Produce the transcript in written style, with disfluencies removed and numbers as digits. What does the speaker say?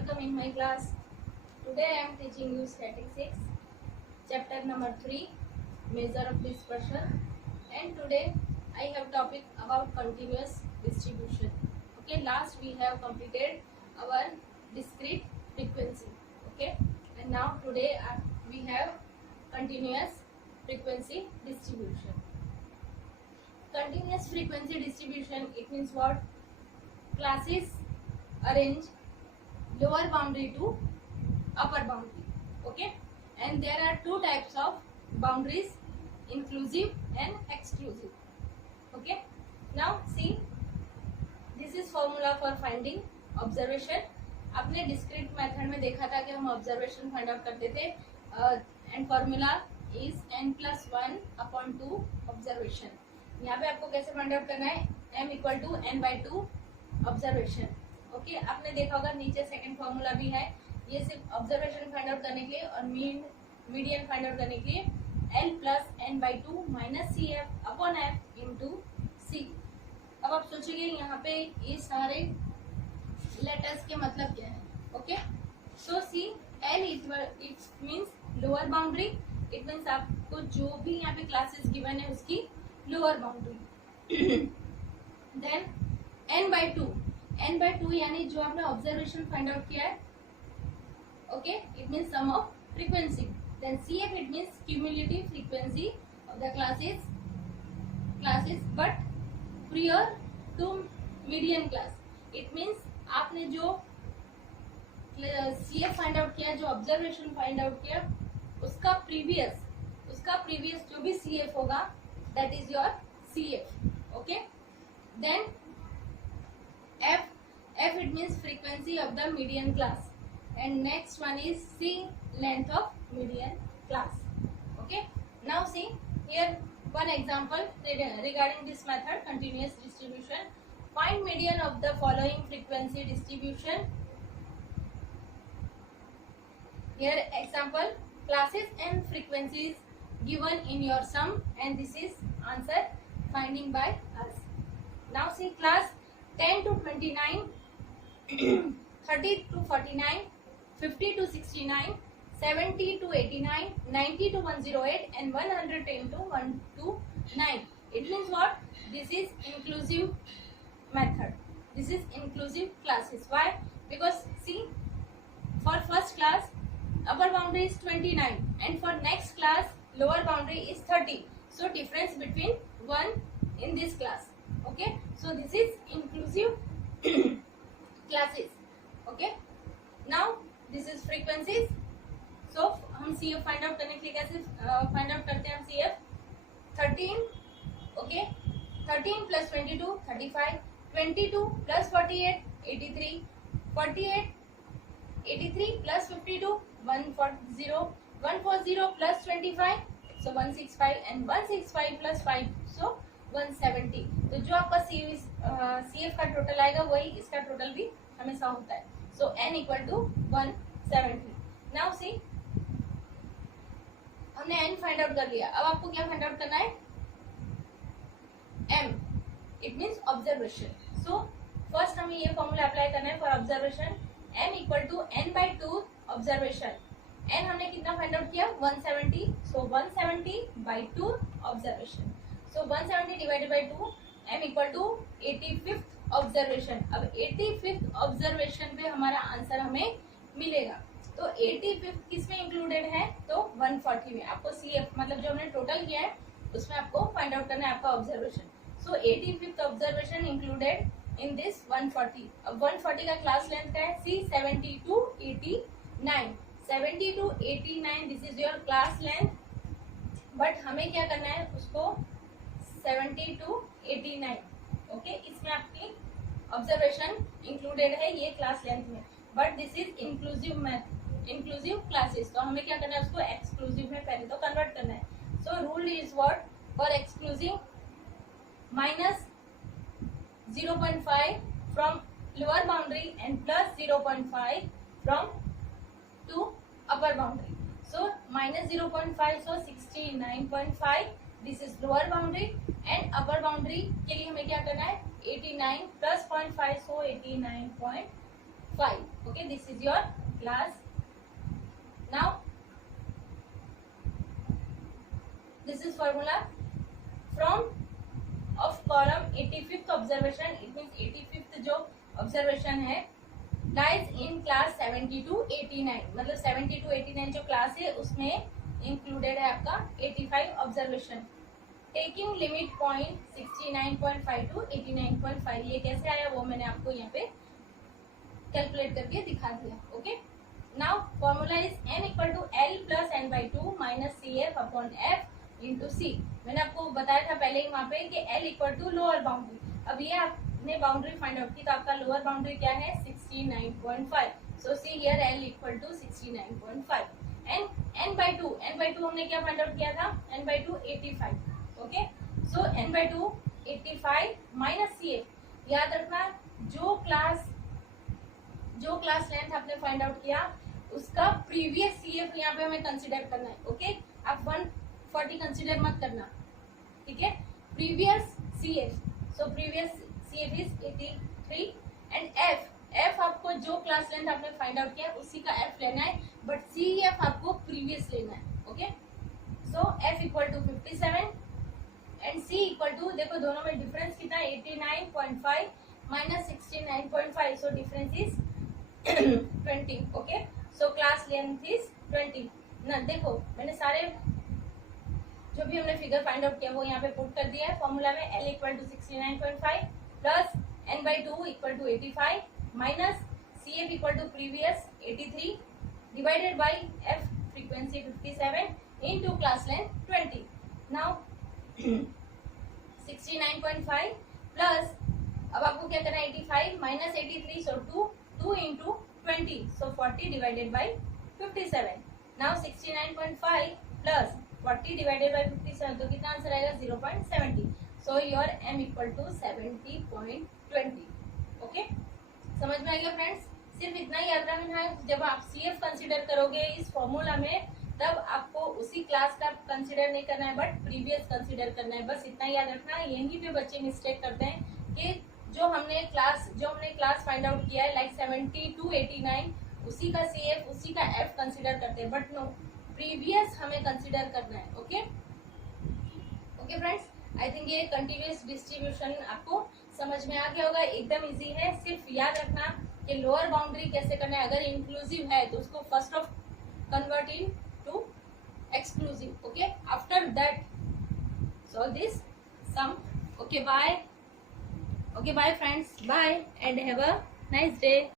welcome in my class. Today I am teaching you statistics, chapter number 3, measure of dispersion. And today I have topic about continuous distribution. Okay, last we have completed our discrete frequency. Okay, and now today we have continuous frequency distribution. Continuous frequency distribution, it means what? Classes arrange lower boundary to upper boundary. Okay, and there are two types of boundaries, inclusive and exclusive. Okay, now see, this is formula for finding observation. आपने discrete method में देखा था कि हम observation find out करते थे and formula is n+1/2 observation. यहाँ पे आपको कैसे फाइंड आउट करना है? m = n/2 observation. ओके, आपने देखा होगा नीचे सेकंड फॉर्मूला भी है. ये सिर्फ ऑब्जर्वेशन फाइंड आउट करने के लिए और मीडियन फाइंड आउट करने के लिए l + n/2 - cf/f × c. अब आप सोचिए यहाँ पे ये सारे लेटर्स के मतलब क्या है? Okay, so C l it means lower boundary. It means आपको जो भी यहाँ पे क्लासेस गिवन है उसकी लोअर बाउंड्री. देन n/2 यानी जो आपने ऑब्जर्वेशन फाइंड आउट किया है. Okay, it means sum of frequency. Then cf it means cumulative frequency of the classes but prior to median class. It means आपने जो cf find out किया, जो observation find out किया, उसका previous जो भी cf होगा that is your cf. Okay, then f it means frequency of the median class and next one is c, length of median class. Okay, now see here one example regarding this method, continuous distribution. Find median of the following frequency distribution. Here example, classes and frequencies given in your sum and this is answer finding by us. Now see, class 10 to 29, 30 to 49, 50 to 69, 70 to 89, 90 to 108 and 110 to 129. It means what? This is inclusive method. This is inclusive classes. Why? Because see, for first class upper boundary is 29 and for next class lower boundary is 30. So difference between 1 in this class. Okay, so this is inclusive classes. Okay, now this is frequencies. So हम CF find out करने के लिए कैसे find out करते हैं? हम CF 13. Okay, 13 + 22 35, 22 + 48 83, 48 83 + 52 140, 140 + 25 so 165 and 165 + 5 so 170. तो जो आपका CF का टोटल आएगा वही इसका टोटल भी हमेशा होता है. सो n = 170. नाउ सी, हमने n फाइंड आउट कर लिया. अब आपको क्या फाइंड आउट करना है? m, it means observation. So first हमें ये फॉर्मूला अप्लाई करना है for observation. m = n/2 observation. n हमने कितना फाइंड आउट किया? 170. सो 170/2 observation. So 170 divided by 2, m = 85th observation. अब 85th ऑब्जर्वेशन पे हमारा आंसर हमें मिलेगा. तो 85th किसमें इंक्लूडेड है? तो 140 में. आपको CF मतलब जो हमने टोटल किया है उसमें आपको फाइंड आउट करना है आपका observation. So 85th observation included in this 140. अब 140 का क्लास लेंथ है C 70 to 89. 70 to 89 this is your class length. But हमें क्या करना है? उसको 70 to 89. ओके, इसमें आपकी ऑब्जर्वेशन इंक्लूडेड है ये क्लास लेंथ में. But this is inclusive classes. तो हमें क्या करना है? उसको एक्सक्लूसिव में पहले तो कन्वर्ट करना है. So rule is what? For exclusive -0.5 from lower boundary and +0.5 from to upper boundary. So -0.5 so 69.5. This is lower boundary and upper boundary के लिए हमें क्या करना है? 89 + 0.5 so 89.5. 5. Okay, this is your class. Now this is formula from of column 85th observation. It means 85th जो observation है lies in class 70 to 89. मतलब 70 to 89 जो क्लास है उसमें इंक्लूडेड है आपका 85 observation. Taking limit point 69.5 to 89.5. ये कैसे आया वो मैंने आपको यहाँ पे कैलकुलेट करके दिखा दिया. Okay, now formula is n equal to l plus n by 2 minus C F upon F into C. मैंने आपको बताया था पहले ही वहाँ पे कि l equal to lower boundary. अब ये आपने बाउंड्री फाइंड आउट की तो आपका लोअर बाउंड्री क्या है 69.5. So see here l equal to 69.5. n by 2 हमने क्या फाइंड आउट किया था n by 2 85. Okay, so n by 2 85 minus C F. याद रखना जो क्लास लेंथ आपने फाइंड आउट किया उसका प्रीवियस सी एफ यहाँ पे हमें कंसिडर करना है. ओके, आप 140 कंसिडर मत करना. ठीक है, previous C F. So previous C F is 83 and F आपको जो क्लास लेंथ आपने फाइंड आउट किया उसी का एफ लेना है, बट सी एफ आपको प्रीवियस लेना है. Okay, so F equal to 57 and C equal to, देखो दोनों में डिफरेंस कितना है 89.5 minus 69.5. So difference is 20. Okay, so class length is 20. ना देखो मैंने सारे जो भी हमने फिगर फाइंड आउट किया वो यहाँ पे पुट कर दिया है फॉर्मूला में. l equal to 69.5 plus n by 2 equal to 85 minus C F equal to previous 83 divided by F frequency 57 into class length 20. Now 69.5 plus अब आपको क्या करना है 85 minus 83. So 2 into 20. So 40 divided by 57. Now 69.5 plus 40 divided by 57. तो कितना answer आएगा 0.70. So your m equal to 70.20. Okay, समझ में आएगा फ्रेंड्स. सिर्फ इतना ही याद रखना है जब आप सी एफ कंसिडर करोगे इस फॉर्मूला में तब आपको उसी क्लास का कंसिडर नहीं करना है बट प्रीवियस कंसिडर करना है. बस इतना याद रखना है. यहीं पे बच्चे मिस्टेक करते हैं कि जो हमने क्लास फाइंड आउट किया है लाइक 70 टू 89 उसी का सी एफ उसी का एफ कंसिडर करते हैं, बट नो, प्रीवियस हमें कंसिडर करना है. Okay okay friends, I think ये कंटिन्यूअस डिस्ट्रीब्यूशन आपको समझ में आ गया होगा. एकदम इजी है. सिर्फ याद रखना कि लोअर बाउंड्री कैसे करना है. अगर इंक्लूसिव है तो उसको first of convert into exclusive. Okay, after that solve this sum. Okay, bye friends, bye and have a nice day.